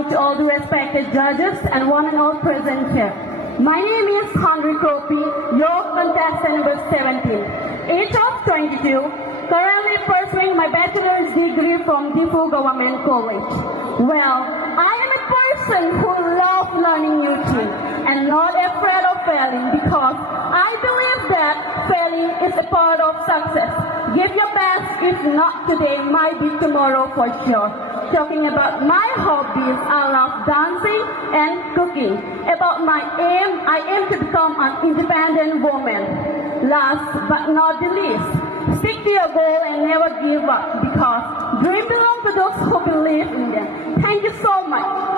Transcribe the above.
morning to all the respected judges and one and all present here. My name is Henry Kropi, your contestant number 17, age of 22, currently pursuing my bachelor's degree from Difu Government College. Well, I am a person who loves learning new things and not afraid of failing because I believe that failing is a part of success. Give your best, if not today, might be tomorrow for sure. Talking about my hobbies, I love dancing and cooking. About my aim, I aim to become an independent woman. Last but not the least, stick to your goal and never give up because dreams belong to those who believe in them. Thank you so much.